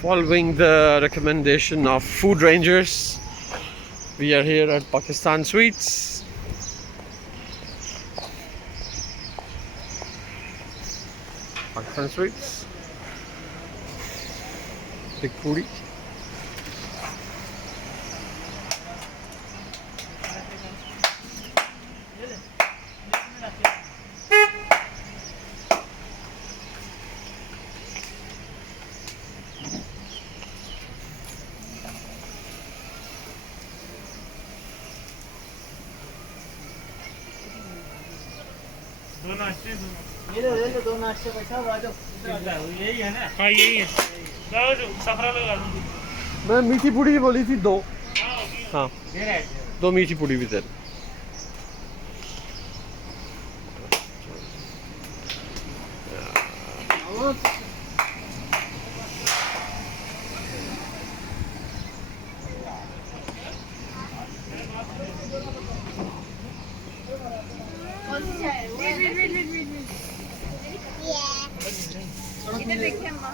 Following the recommendation of food rangers, we are here at Pakistan Sweets. Pakistan Sweets. Big foodie. ये ले दो नाश्ते का सब आ जाओ यही है ना हाँ यही है सफरा लगा दूंगी मैं मीठी पूड़ी बोली थी दो हाँ दो मीठी पूड़ी भी दे इधर देखिए अम्मा